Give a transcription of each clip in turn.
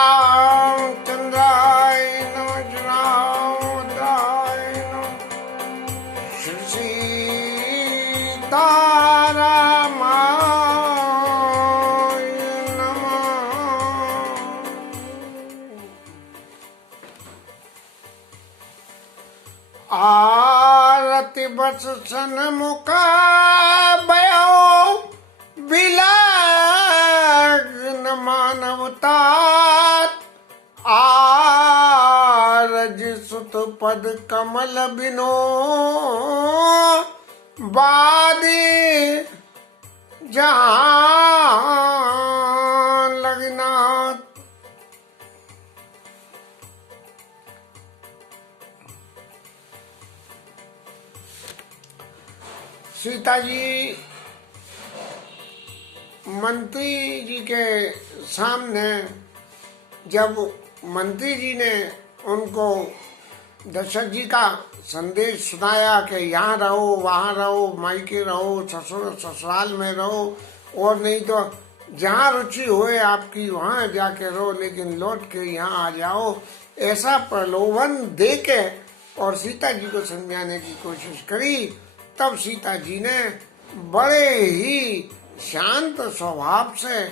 रामचंद्राय नमः रामचंद्राय नमः श्री सीतारामाय नमः। आरती बस सन्मुख भयो विलग्न मानवतात आरज सुत पद कमल बिनो बादे जहां लगना। सीता जी मंत्री जी के सामने जब मंत्री जी ने उनको दशरथ जी का संदेश सुनाया कि यहाँ रहो वहाँ रहो मायके रहो ससुराल में रहो और नहीं तो जहाँ रुचि होए आपकी वहाँ जाके रहो लेकिन लौट के यहाँ आ जाओ, ऐसा प्रलोभन दे के और सीता जी को समझाने की कोशिश करी। तब सीता जी ने बड़े ही शांत स्वभाव से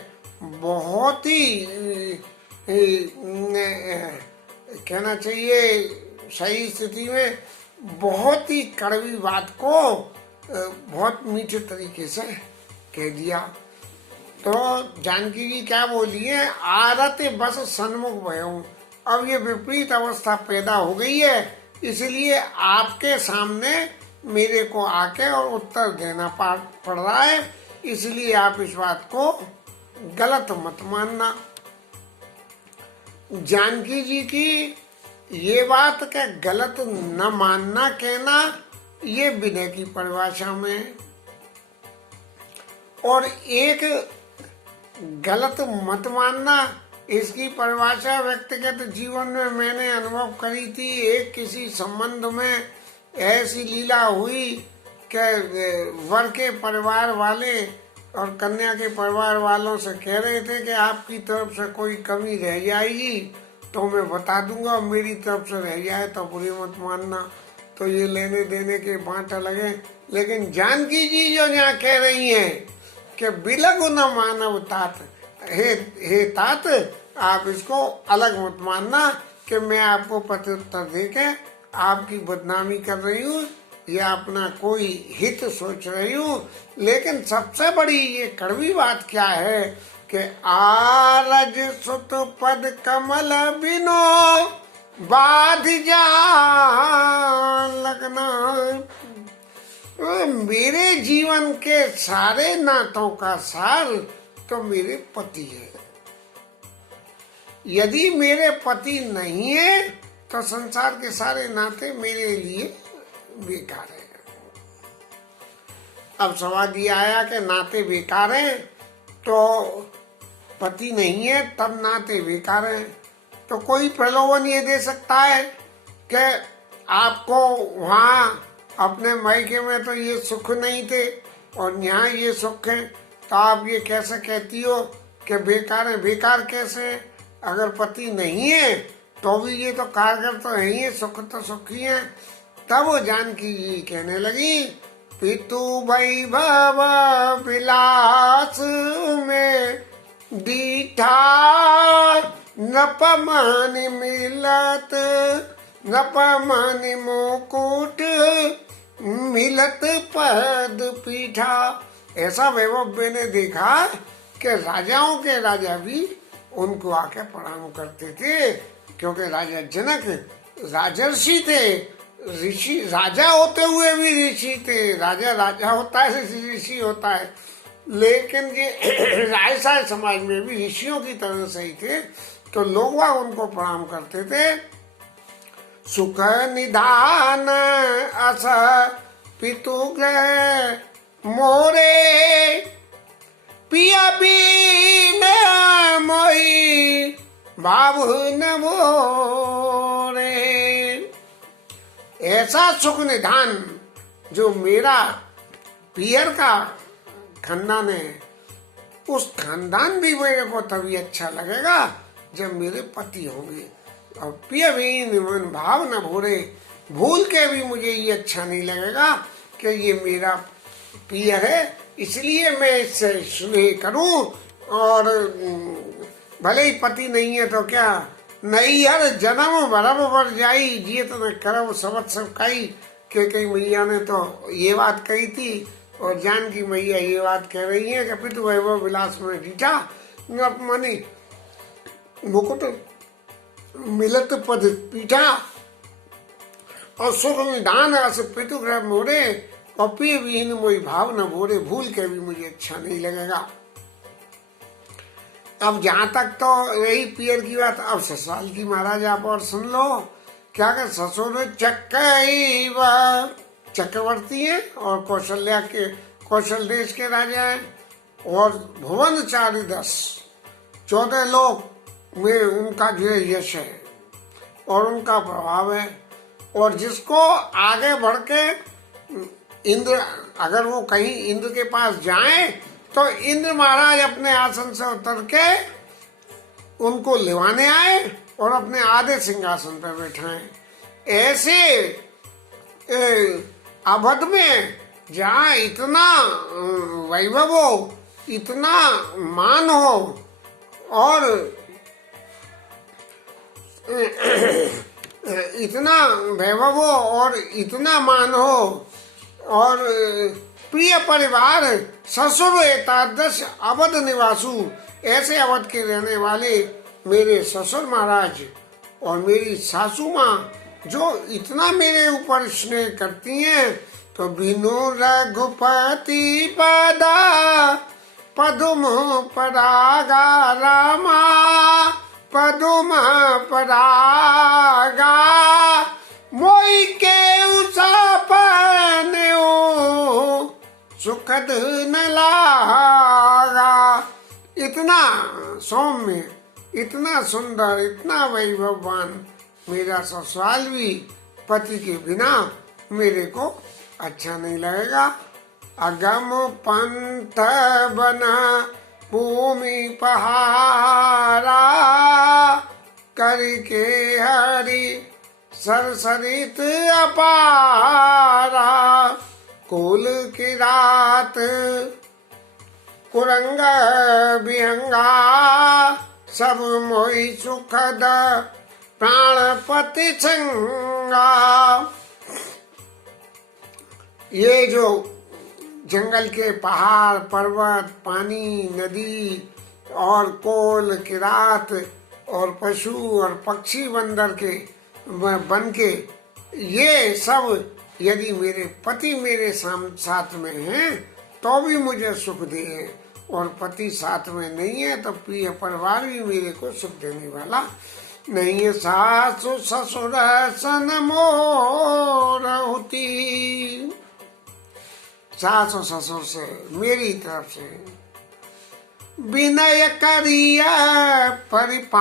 बहुत ही कहना चाहिए सही स्थिति में बहुत ही कड़वी बात को बहुत मीठे तरीके से कह दिया। तो जानकी जी क्या बोली है, आरते बस सन्मुख भयऊं। अब ये विपरीत अवस्था पैदा हो गई है, इसलिए आपके सामने मेरे को आके और उत्तर देना पड़ रहा है, इसलिए आप इस बात को गलत मत मानना। जानकी जी की ये बात के गलत न मानना कहना ये विनय की परिभाषा में, और एक गलत मत मानना इसकी परिभाषा व्यक्तिगत जीवन में मैंने अनुभव करी थी। एक किसी संबंध में ऐसी लीला हुई कि वर के परिवार वाले और कन्या के परिवार वालों से कह रहे थे कि आपकी तरफ से कोई कमी रह जाएगी तो मैं बता दूंगा, मेरी तरफ से रह जाए तो बुरी मत मानना। तो ये लेने देने के बांटा लगे, लेकिन जानकी जी जो यहाँ कह रही हैं कि बिलग न मानव तात, हे तात आप इसको अलग मत मानना कि मैं आपको प्रत्युत्तर देके आपकी बदनामी कर रही हूँ या अपना कोई हित सोच रही हूँ। लेकिन सबसे बड़ी ये कड़वी बात क्या है कि आरज सुत पद कमल बिनो बाध जा लगना। मेरे जीवन के सारे नातों का सार तो मेरे पति है। यदि मेरे पति नहीं है तो संसार के सारे नाते मेरे लिए बेकार है। अब सवाल ये आया कि नाते बेकार हैं तो पति नहीं है तब नाते बेकार हैं, तो कोई प्रलोभन ये दे सकता है कि आपको वहाँ अपने मायके में तो ये सुख नहीं थे और यहाँ ये सुख है, तो आप ये कैसे कहती हो कि बेकार है? बेकार कैसे? अगर पति नहीं है तो भी ये तो कारगर तो है ही, सुख तो सुख ही है। तब वो जानकी जी कहने लगी, पितु वैभव विलास में दीठा नपमानि मिलत नपमानि मुकुट मिलत पद पीठा। ऐसा वैभव मैंने देखा कि राजाओं के राजा भी उनको आके प्रणाम करते थे, क्योंकि राजा जनक राजर्षि थे, ऋषि राजा होते हुए भी ऋषि थे। राजा राजा होता है, ऋषि होता है, लेकिन ये राजशाही समाज में भी ऋषियों की तरह से ही थे, तो लोग वह उनको प्रणाम करते थे। सुख निधान अस पितु ग्रह मोरे पिया बीन मोई बाबू न मोरे। ऐसा सुख निधान जो मेरा पियर का खानदान है, उस खानदान भी मेरे को तभी अच्छा लगेगा जब मेरे पति होंगे। और प्रिय बीन मन भाव न भोरे, भूल के भी मुझे ये अच्छा नहीं लगेगा कि ये मेरा प्रिय है, इसलिए मैं इससे स्नेह करूं। और भले ही पति नहीं है तो क्या, नहीं हर जन्म भरम बर जाई, जियत न करब सबत सब काई। कई मैया ने तो ये बात कही थी, और जानकी मैया ये बात कह रही है कि पितु वैभव विलास में जीता मनी मुकुट मिलत पद पीठा, और सुख निदान अस पितु ग्रह मोरे, और प्रिय विहीन मोई भाव न भोरे, भूल के भी मुझे अच्छा नहीं लगेगा। अब जहां तक तो रही पियर की बात, अब ससुराल की महाराज आप और सुन लो। क्या कर ससुर चक्रवर्ती है और कौशल्या के कौशल देश के राजा हैं, और भुवन चारि 10 14 लोग में उनका जो यश है और उनका प्रभाव है। और जिसको आगे बढ़ के इंद्र, अगर वो कहीं इंद्र के पास जाए तो इंद्र महाराज अपने आसन से उतर के उनको लिवाने आए और अपने आधे सिंहासन पर बैठाएं। ऐसे अवध में जहाँ इतना वैभव हो, इतना मान हो, और इतना वैभव हो और इतना मान हो, और प्रिय परिवार ससुर एकादश अवध निवासु, ऐसे अवध के रहने वाले मेरे ससुर महाराज और मेरी सासू माँ जो इतना मेरे ऊपर स्नेह करती हैं, तो बिनु रघुपति पदा पदुम परागा रामा, पदुम परागा मोई के उसापने सुखद न लागा। इतना सौम्य, इतना सुंदर, इतना वैभववान मेरा ससुराल भी पति के बिना मेरे को अच्छा नहीं लगेगा। अगम पंथ बना भूमि पहारा, करके हरि सरसरित अपारा, कुल की रात कुरंग विहंगा, सब मोहि सुखद प्राणपति संगा। ये जो जंगल के पहाड़ पर्वत, पानी, नदी और कोल किरात और पशु और पक्षी बंदर के बन के, ये सब यदि मेरे पति मेरे साथ में हैं तो भी मुझे सुख दे, और पति साथ में नहीं है तो प्रिय परिवार भी मेरे को सुख देने वाला नहीं है। सासु ससुर सन मोर होती, सासु ससुर से मेरी तरफ से विनय करिया परिपाय,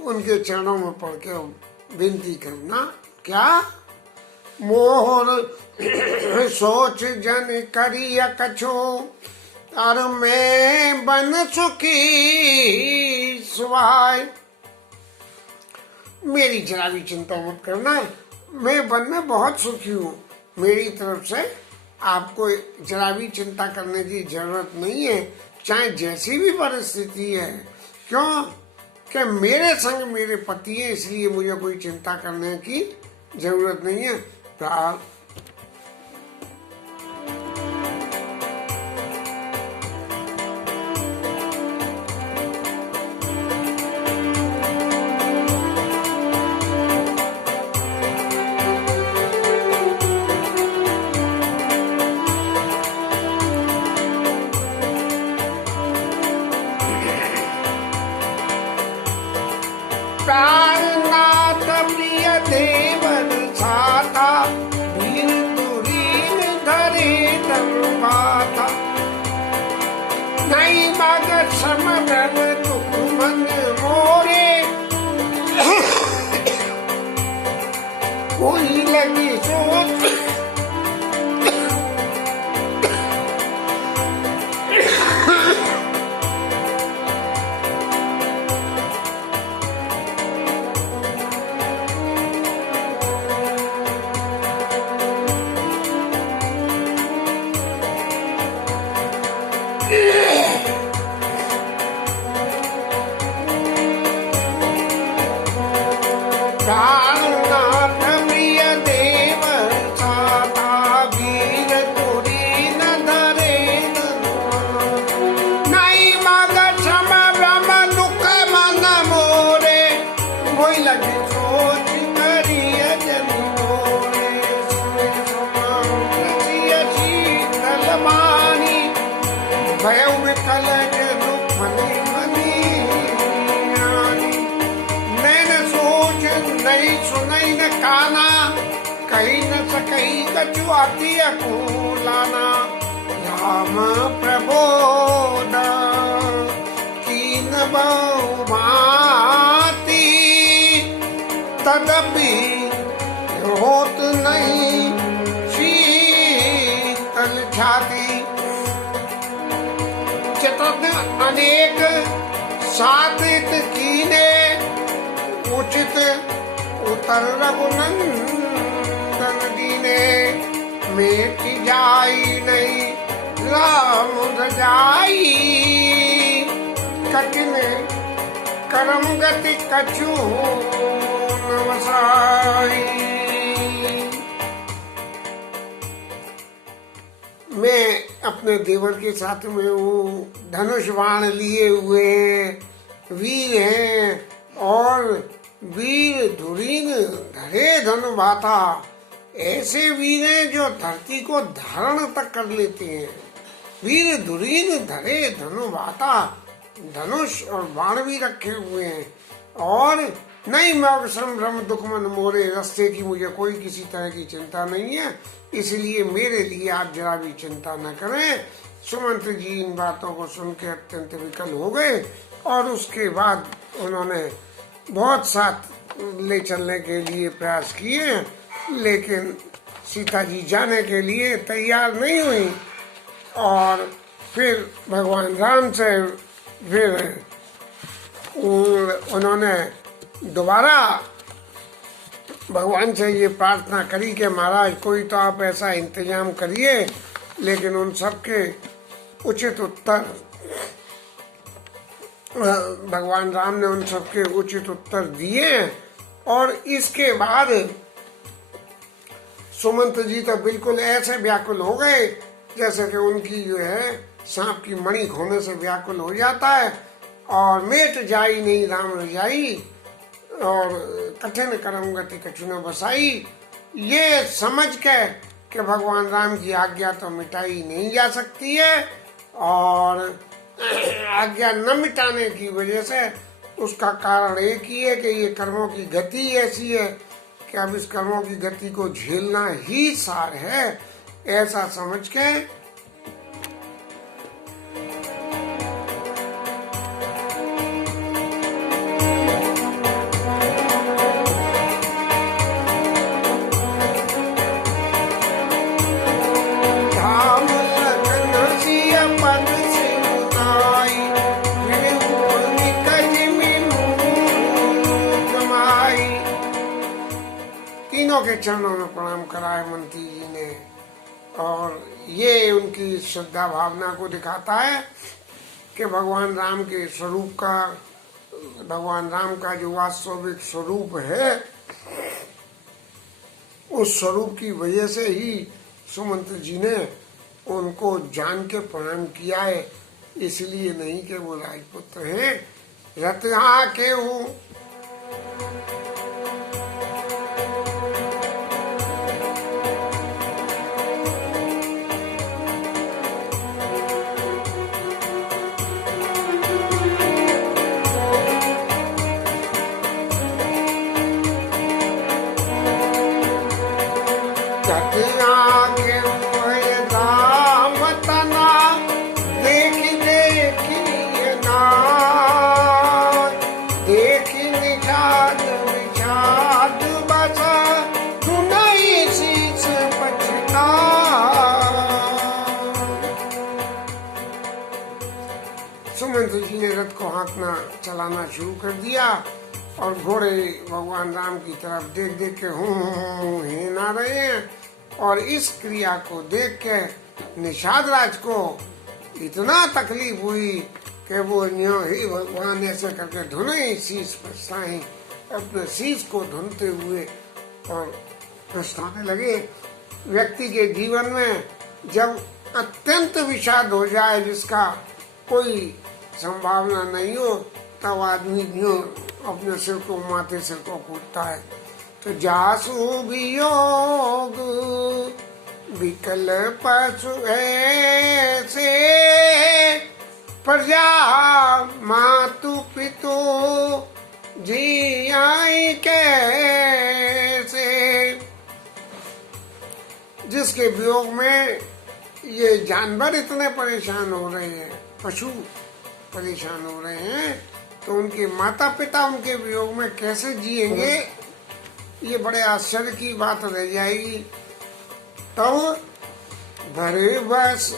उनके चरणों में पड़ के विनती करना। क्या मोर सोच जन करिया कछो, और मैं बन सुखी सुहाय। मेरी जरा भी चिंता मत करना, मैं वन में बहुत सुखी हूँ। मेरी तरफ से आपको जरा भी चिंता करने की जरूरत नहीं है, चाहे जैसी भी परिस्थिति है। क्यों कि मेरे संग मेरे पति है, इसलिए मुझे कोई चिंता करने की जरूरत नहीं है। प्राणनाथ प्रिय देवन छाता, वीर तुरीन धरे धर्माता, नहीं मगत समरन दुख मन मोरे, कोई लगी सोच चारुनाथ प्रिय देव छाता वीर तुरी न धरे नहीं मग क्षम ब्रह्म दुख मन मोरे वही लगी सोच करिय जन मोरे शीतल मानी भय विकल दुख मनी नैन सोच नहीं सुनई न काना कहीं न सकई कछुआती अकूलाना राम प्रबोध कीन बहुभांति तदपि होत नहीं शीतल छाती चितत अनेक साधित कीने उचित उतर रघुनंदन दीने मेट जाई नहीं राम रजाई कठिन करम गति कछु न वसाई। मैं अपने देवर के साथ में हूँ, धनुष बाण लिए हुए वीर हैं और वीर धुरीन धरे धनु भाता, ऐसे वीर हैं जो धरती को धारण तक कर लेते हैं। वीर धुरीन धरे धनु भाता, धनुष और बाण भी रखे हुए हैं। और नहीं मग संभ्रम दुख मन मोरे, रास्ते की मुझे कोई किसी तरह की चिंता नहीं है, इसलिए मेरे लिए आप जरा भी चिंता न करें। सुमंत जी इन बातों को सुन के अत्यंत विकल हो गए और उसके बाद उन्होंने बहुत साथ ले चलने के लिए प्रयास किए, लेकिन सीता जी जाने के लिए तैयार नहीं हुई। और फिर भगवान राम से फिर उन्होंने दोबारा भगवान से ये प्रार्थना करी कि महाराज कोई तो आप ऐसा इंतजाम करिए, लेकिन उन सब के उचित उत्तर भगवान राम ने उन सब के उचित उत्तर दिए। और इसके बाद सुमंत जी तो बिल्कुल ऐसे व्याकुल हो गए जैसे कि उनकी जो है सांप की मणि खोने से व्याकुल हो जाता है। और मेट जाई नहीं राम रजाई और कठिन करम गति कछु न बसाई, ये समझ के कि भगवान राम की आज्ञा तो मिटाई नहीं जा सकती है और आज्ञा न मिटाने की वजह से उसका कारण एक ही है कि ये कर्मों की गति ऐसी है कि अब इस कर्मों की गति को झेलना ही सार है, ऐसा समझ के के चरणों में प्रणाम कराए मंत्री जी ने। और ये उनकी श्रद्धा भावना को दिखाता है कि भगवान राम के स्वरूप का, भगवान राम का जो वास्तविक स्वरूप है उस स्वरूप की वजह से ही सुमंत्र जी ने उनको जान के प्रणाम किया है, इसलिए नहीं कि वो राजपुत्र हैं। रत्हा के हूँ सुमंत्र जी ने रथ को हाँकना चलाना शुरू कर दिया और घोड़े भगवान राम की तरफ देख देख के हूँ हिना रहे हैं। और इस क्रिया को देख के निषाद राज को इतना तकलीफ हुई कि वो न्यों ही भगवान ऐसे करके धुने शीश पर साई अपने शीश को धुनते हुए और पछताने लगे। व्यक्ति के जीवन में जब अत्यंत विषाद हो जाए, जिसका कोई संभावना नहीं हो, तब आदमी यूं अपने सिर को, माथे सिर को कूटता है। तो जासु वियोग विकल पशु ऐसे, प्रजा मातु पितु जियाई कैसे। जिसके वियोग में ये जानवर इतने परेशान हो रहे हैं, पशु परेशान हो रहे हैं, तो उनके माता पिता उनके वियोग में कैसे जिएंगे, ये बड़े आश्चर्य की बात रह जाएगी। तब भरे बस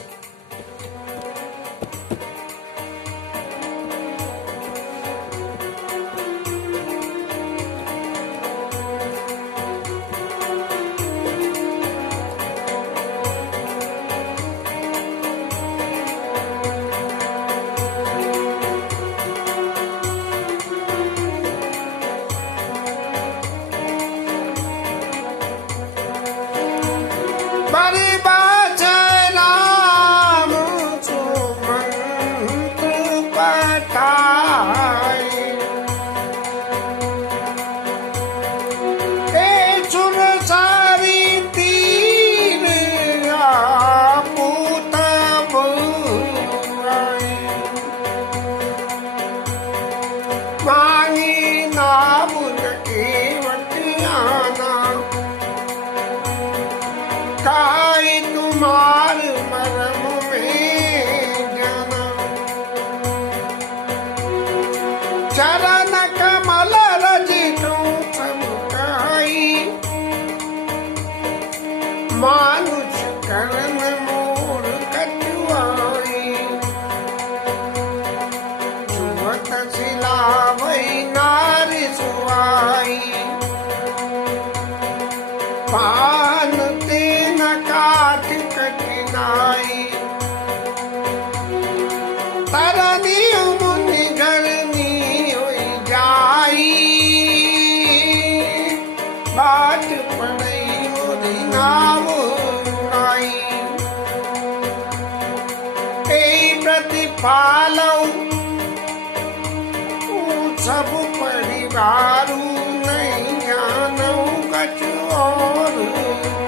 सब परिवारू नहीं जानू कछु और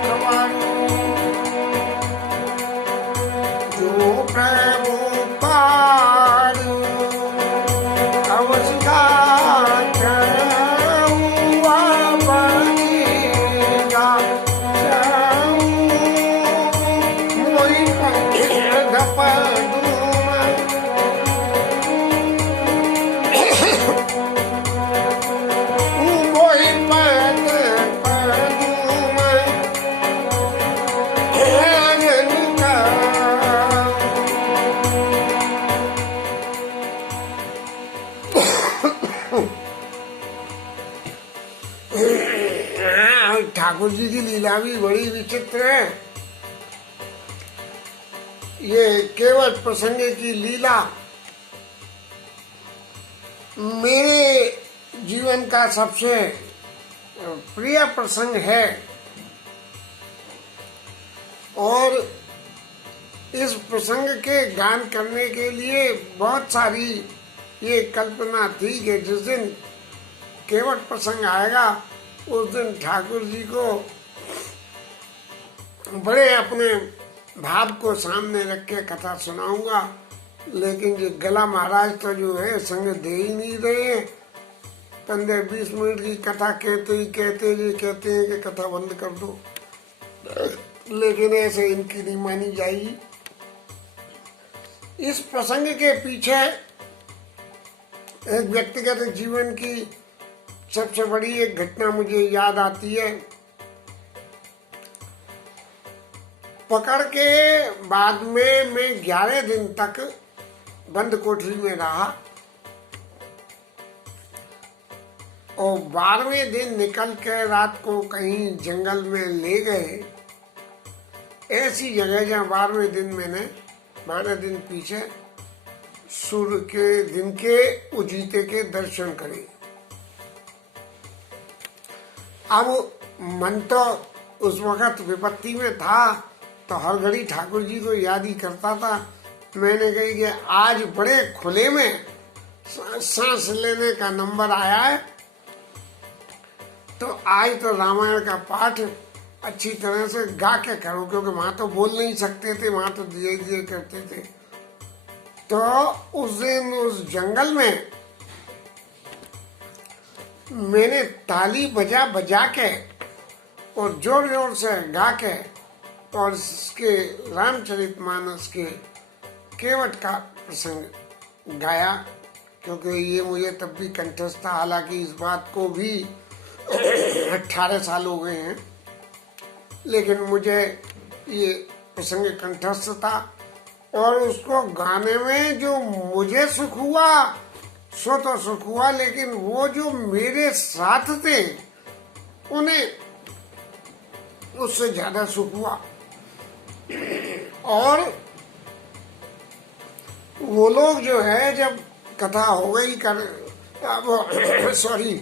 खबारू। जो प्रभु पारू अवसगा हुआ बनेगा मोई धपदू ठाकुर जी की लीला भी बड़ी विचित्र है। ये केवल प्रसंग की लीला मेरे जीवन का सबसे प्रिय प्रसंग है और इस प्रसंग के गान करने के लिए बहुत सारी ये कल्पना थी कि जिस दिन केवट प्रसंग आएगा उस दिन ठाकुर जी को बड़े अपने भाव को सामने रख के कथा सुनाऊंगा, लेकिन जो गला महाराज तो जो है संग दे ही नहीं रहे हैं। 15-20 मिनट की कथा कहते हैं कि कथा बंद कर दो, लेकिन ऐसे इनकी नहीं मानी जाएगी। इस प्रसंग के पीछे एक व्यक्तिगत जीवन की सबसे बड़ी एक घटना मुझे याद आती है। पकड़ के बाद में मैं 11 दिन तक बंद कोठरी में रहा और 12वें दिन निकल के रात को कहीं जंगल में ले गए, ऐसी जगह जहाँ 12वें दिन मैंने 12 दिन पीछे सूर्य के दिन के उजीते के दर्शन करे। अब मन तो उस वक्त विपत्ति में था, तो हर घड़ी ठाकुर जी को याद ही करता था। मैंने कही कि आज बड़े खुले में सांस लेने का नंबर आया है, तो आज तो रामायण का पाठ अच्छी तरह से गा के करो, क्योंकि वहां तो बोल नहीं सकते थे, वहां तो धीरे धीरे करते थे। तो उस दिन उस जंगल में मैंने ताली बजा बजा के और जोर जोर से गा के और इसके रामचरितमानस के केवट का प्रसंग गाया, क्योंकि ये मुझे तब भी कंठस्थ था। हालांकि इस बात को भी 18 साल हो गए हैं, लेकिन मुझे ये प्रसंग कंठस्थ था। और उसको गाने में जो मुझे सुख हुआ सो तो सुख हुआ, लेकिन वो जो मेरे साथ थे उन्हें उससे ज्यादा सुख हुआ। और वो लोग जो है, जब कथा हो गई सॉरी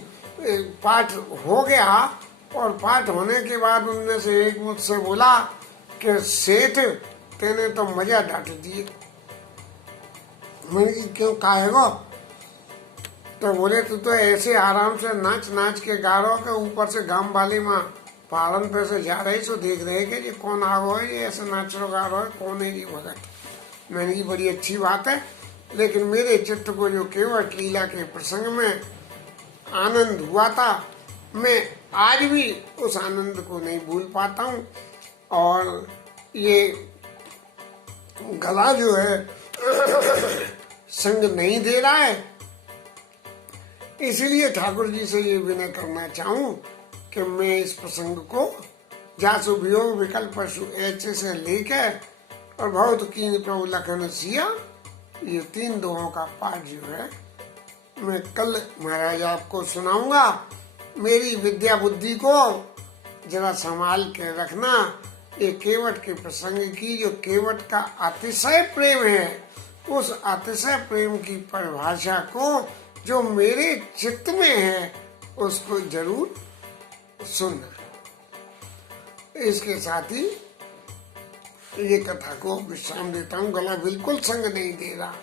पाठ हो गया, और पाठ होने के बाद उनमें से एक मुझसे बोला कि सेठ तेने तो मजा डांट दिए। मैंने क्यों काहे गो? तो बोले तू तो ऐसे आराम से नाच नाच के गा रहा के ऊपर से गांव वाले माँ पहाड़न पे से जा रहे सो देख रहे कि ये कौन आ गो है, ये ऐसे नाच रो गा रहा है, कौन है ये भगत। मैंने की बड़ी अच्छी बात है, लेकिन मेरे चित्त को जो केवट लीला के प्रसंग में आनंद हुआ था, मैं आज भी उस आनंद को नहीं भूल पाता हूँ। और ये गला जो है संग नहीं दे रहा है, इसलिए ठाकुर जी से ये विनय करना चाहूं कि मैं इस प्रसंग को जासु वियोग विकल्प पशु ऐसे से लेकर और बहुत कीन प्रभु लखन सिया, ये 3 दोहों का पाठ जो है मैं कल महाराज आपको सुनाऊंगा। मेरी विद्या बुद्धि को जरा संभाल के रखना। ये केवट के प्रसंग की, जो केवट का अतिशय प्रेम है, उस अतिशय प्रेम की परिभाषा को जो मेरे चित्त में है उसको जरूर सुनना। इसके साथ ही ये कथा को विश्राम देता हूँ, गला बिल्कुल संग नहीं दे रहा।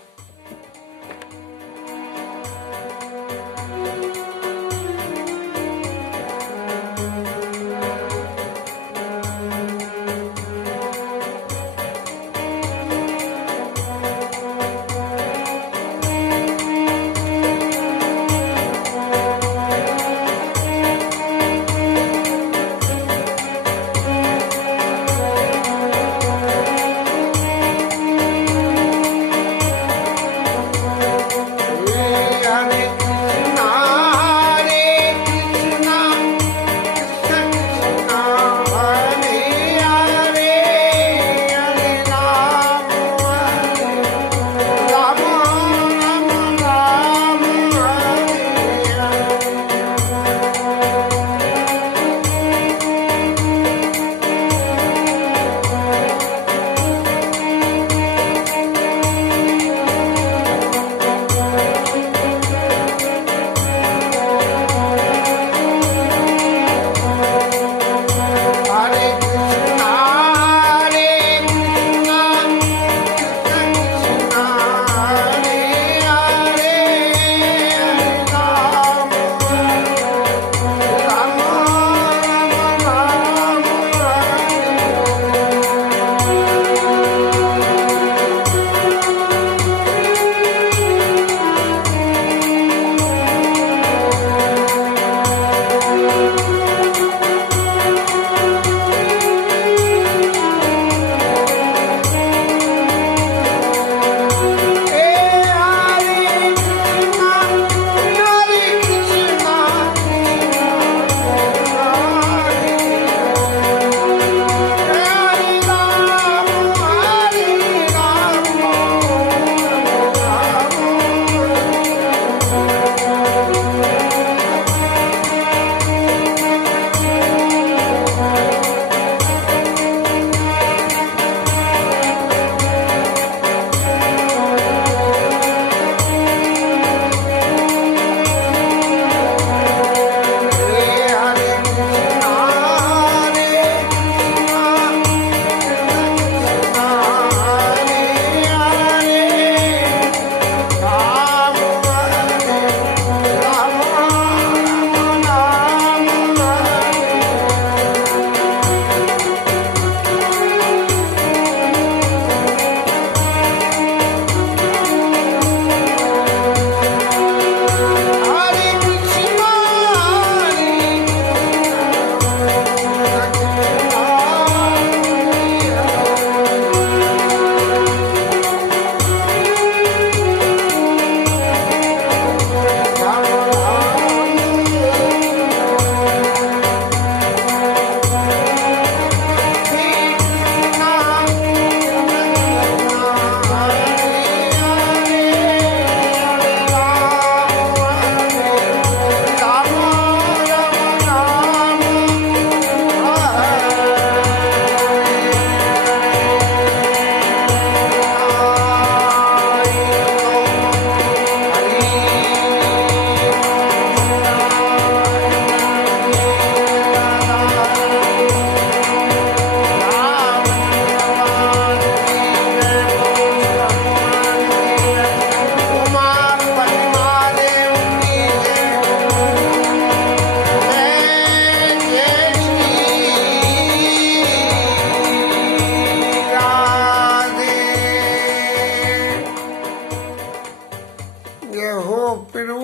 पिरू